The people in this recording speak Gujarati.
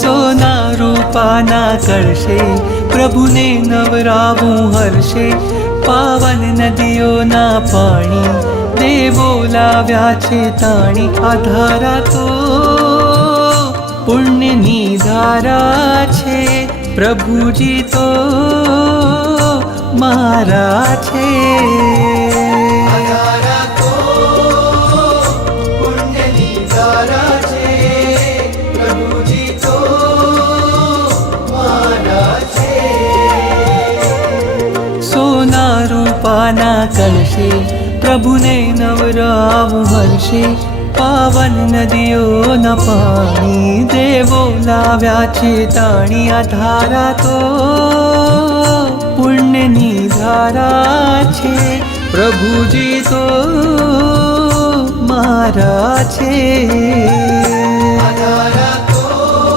સોના રૂપાના કળશે પ્રભુને નવરાવું હર્ષે, પાવન નદીઓના પાણી દેવો લાવ્યા છે તાણી. આ ધારા તો પુણ્યની ધારા છે, પ્રભુજી તો મારા છે. રૂપાના કળશે પ્રભુને નવરાવું હર્ષે, પાવન નદીઓના પાણી દેવો લાવ્યા છે તાણી. આ ધારા તો પુણ્યની ધારા છે, પ્રભુજી તો મારા છે.